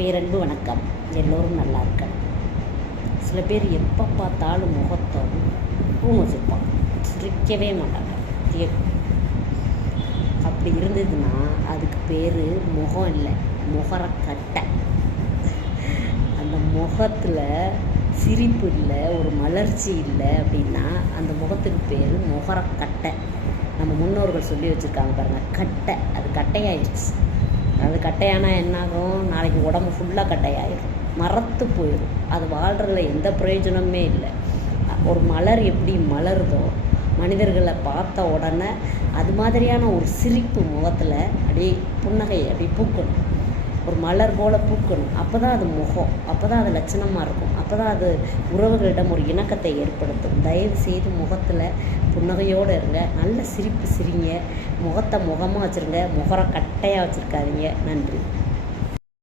பேரன்பு வணக்கம். எல்லோரும் நல்லா இருக்கணும். சில பேர் எப்போ பார்த்தாலும் முகத்தை பூ வச்சுருப்பாங்க சிரிக்கவே மாட்டாங்க. அப்படி இருந்ததுன்னா அதுக்கு பேர் முகம் இல்லை. முகரக்கட்டை. அந்த முகத்தில் சிரிப்பு இல்லை ஒரு மலர்ச்சி இல்லை அப்படின்னா அந்த முகத்துக்கு பேர் முகரக்கட்டை. நம்ம முன்னோர்கள் சொல்லி வச்சுருக்காங்க பாருங்கள் கட்டை. அது கட்டையாயிடுச்சு. அது கட்டையானால் என்னாகும்? நாளைக்கு உடம்பு ஃபுல்லாக கட்டையாயிடும் மரத்து போயிடும் அது வாழ்கிறதுல எந்த பிரயோஜனமே இல்லை. ஒரு மலர் எப்படி மலருதோ மனிதர்களை பார்த்த உடனே அது மாதிரியான ஒரு சிரிப்பு முகத்தில் அப்படியே புன்னகை அப்படியே பூக்கணும். ஒரு மலர் போல் பூக்கணும். அப்போ தான் அது முகம் அப்போ தான் அது லட்சணமாக இருக்கும். அப்போ தான் அது உறவுகளிடம் ஒரு இணக்கத்தை ஏற்படுத்தும். தயவு செய்து முகத்தில் புன்னகையோடு இருங்க. நல்ல சிரிப்பு சிரிங்க. முகத்தை முகமாக வச்சுருங்க. முகரம் கட்டையாக வச்சுருக்காதீங்க. நன்றி.